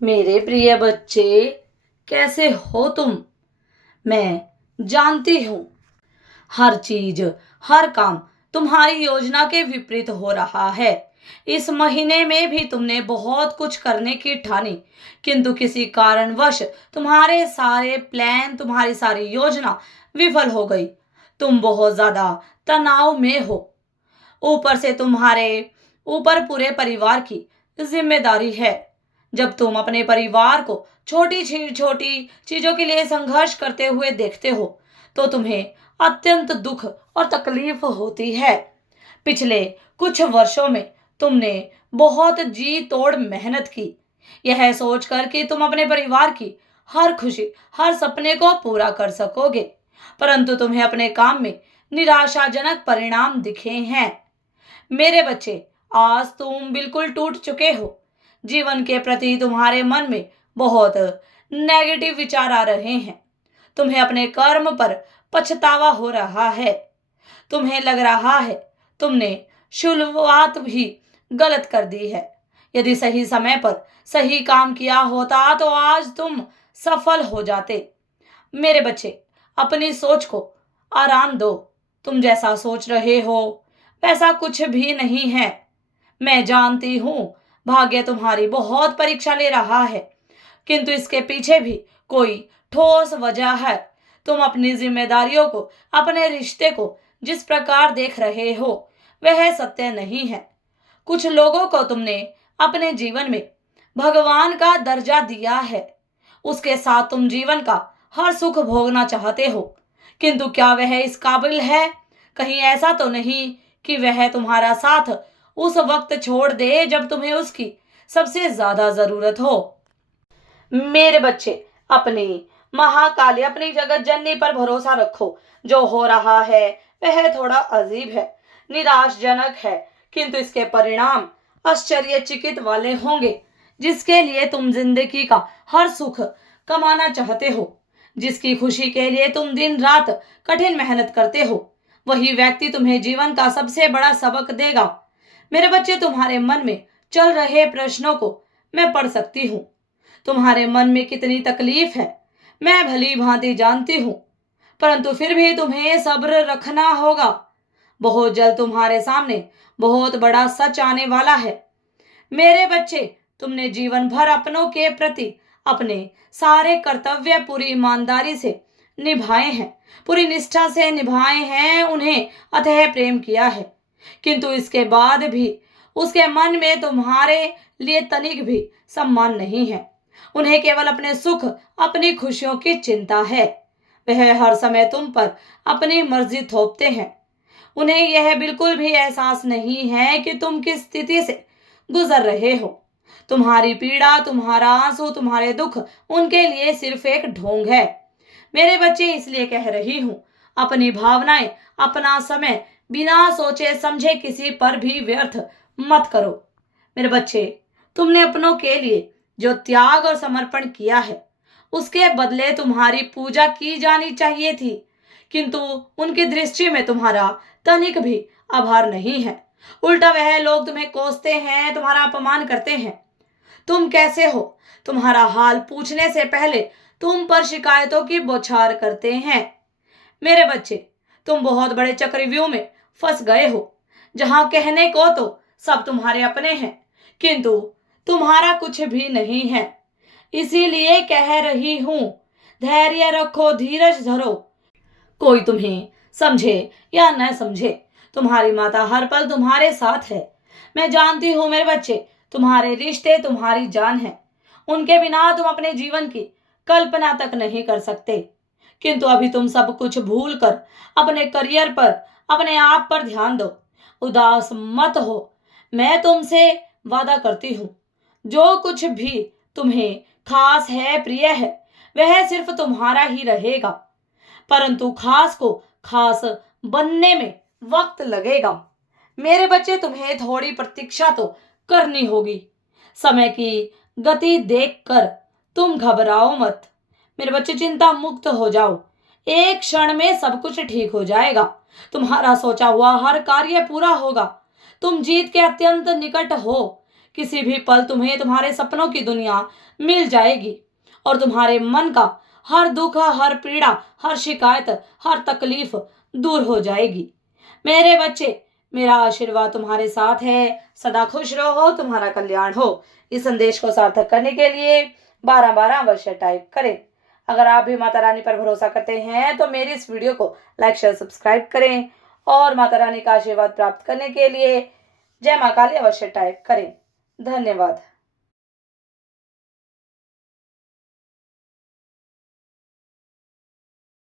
मेरे प्रिय बच्चे, कैसे हो तुम? मैं जानती हूँ हर चीज, हर काम तुम्हारी योजना के विपरीत हो रहा है। इस महीने में भी तुमने बहुत कुछ करने की ठानी, किंतु किसी कारणवश तुम्हारे सारे प्लान, तुम्हारी सारी योजना विफल हो गई। तुम बहुत ज्यादा तनाव में हो। ऊपर से तुम्हारे ऊपर पूरे परिवार की जिम्मेदारी है। जब तुम अपने परिवार को छोटी छोटी चीजों के लिए संघर्ष करते हुए देखते हो तो तुम्हें अत्यंत दुख और तकलीफ होती है। पिछले कुछ वर्षों में तुमने बहुत जी तोड़ मेहनत की, यह सोचकर कि तुम अपने परिवार की हर खुशी, हर सपने को पूरा कर सकोगे। परंतु तुम्हें अपने काम में निराशाजनक परिणाम दिखे हैं। मेरे बच्चे, आज तुम बिल्कुल टूट चुके हो। जीवन के प्रति तुम्हारे मन में बहुत नेगेटिव विचार आ रहे हैं। तुम्हें अपने कर्म पर पछतावा हो रहा है। तुम्हें लग रहा है तुमने शुरुआत भी गलत कर दी है। यदि सही समय पर सही काम किया होता तो आज तुम सफल हो जाते। मेरे बच्चे, अपनी सोच को आराम दो। तुम जैसा सोच रहे हो वैसा कुछ भी नहीं है। मैं जानती हूँ भाग्य तुम्हारी बहुत परीक्षा ले रहा है, किंतु इसके पीछे भी कोई ठोस वजह है। तुम अपनी जिम्मेदारियों को, अपने रिश्ते को जिस प्रकार देख रहे हो वह सत्य नहीं है। कुछ लोगों को तुमने अपने जीवन में भगवान का दर्जा दिया है। उसके साथ तुम जीवन का हर सुख भोगना चाहते हो, किंतु क्या वह इस काबिल है? कहीं ऐसा तो नहीं कि वह तुम्हारा साथ उस वक्त छोड़ दे जब तुम्हें उसकी सबसे ज्यादा जरूरत हो। मेरे बच्चे, अपनी महाकाली, अपनी जगत जननी पर भरोसा रखो। जो हो रहा है वह थोड़ा अजीब है, निराशजनक है, किंतु इसके परिणाम आश्चर्यचकित वाले होंगे। जिसके लिए तुम जिंदगी का हर सुख कमाना चाहते हो, जिसकी खुशी के लिए तुम दिन रात कठिन मेहनत करते हो, वही व्यक्ति तुम्हें जीवन का सबसे बड़ा सबक देगा। मेरे बच्चे, तुम्हारे मन में चल रहे प्रश्नों को मैं पढ़ सकती हूँ। तुम्हारे मन में कितनी तकलीफ है मैं भली भांति जानती हूँ, परंतु फिर भी तुम्हें सब्र रखना होगा। बहुत जल्द तुम्हारे सामने बहुत बड़ा सच आने वाला है। मेरे बच्चे, तुमने जीवन भर अपनों के प्रति अपने सारे कर्तव्य पूरी ईमानदारी से निभाए हैं, पूरी निष्ठा से निभाए हैं, उन्हें अथाह प्रेम किया है, किंतु इसके बाद भी उसके मन में तुम्हारे लिए तनिक भी सम्मान नहीं है। उन्हें केवल अपने सुख, अपनी खुशियों की चिंता है। वह हर समय तुम पर अपनी मर्जी थोपते हैं। उन्हें यह बिल्कुल भी एहसास नहीं है कि तुम किस स्थिति से गुजर रहे हो। तुम्हारी पीड़ा, तुम्हारा आंसू, तुम्हारे दुख उनके लिए सिर्फ एक ढोंग है। मेरे बच्चे, इसलिए कह रही हूँ, अपनी भावनाएं, अपना समय बिना सोचे समझे किसी पर भी व्यर्थ मत करो। मेरे बच्चे, तुमने अपनों के लिए जो त्याग और समर्पण किया है उसके बदले तुम्हारी पूजा की जानी चाहिए थी, किंतु उनकी दृष्टि में तुम्हारा तनिक भी आभार नहीं है। उल्टा वह लोग तुम्हें कोसते हैं, तुम्हारा अपमान करते हैं। तुम कैसे हो, तुम्हारा हाल पूछने से पहले तुम पर शिकायतों की बौछार करते हैं। मेरे बच्चे, तुम बहुत बड़े चक्रव्यूह में फंस गए हो, जहां कहने को तो सब तुम्हारे अपने हैं, किंतु तुम्हारा कुछ भी नहीं है। इसीलिए कह रही हूं, धैर्य रखो, धीरज धरो। कोई तुम्हें समझे या न समझे, तुम्हारी माता हर पल तुम्हारे साथ है। मैं जानती हूँ मेरे बच्चे, तुम्हारे रिश्ते तुम्हारी जान है। उनके बिना तुम अपने जीवन की कल्पना तक नहीं कर सकते, किंतु अभी तुम सब कुछ भूल कर अपने करियर पर, अपने आप पर ध्यान दो। उदास मत हो। मैं तुमसे वादा करती हूँ, जो कुछ भी तुम्हें खास है, प्रिय है, वह सिर्फ तुम्हारा ही रहेगा, परंतु खास को खास बनने में वक्त लगेगा। मेरे बच्चे, तुम्हें थोड़ी प्रतीक्षा तो करनी होगी। समय की गति देखकर तुम घबराओ मत। मेरे बच्चे, चिंता मुक्त हो जाओ। एक क्षण में सब कुछ ठीक हो जाएगा। तुम्हारा सोचा हुआ हर कार्य पूरा होगा। तुम जीत के अत्यंत निकट हो, किसी भी पल तुम्हें तुम्हारे सपनों की दुनिया मिल जाएगी और तुम्हारे मन का हर दुख, हर पीड़ा, हर शिकायत, हर तकलीफ दूर हो जाएगी। मेरे बच्चे, मेरा आशीर्वाद तुम्हारे साथ है। सदा खुश रहो, तुम्हारा कल्याण हो। इस संदेश को सार्थक करने के लिए 12-12 अवश्य टाइप करें। अगर आप भी माता रानी पर भरोसा करते हैं तो मेरी इस वीडियो को लाइक, शेयर, सब्सक्राइब करें और माता रानी का आशीर्वाद प्राप्त करने के लिए जय मां काली अवश्य टाइप करें। धन्यवाद।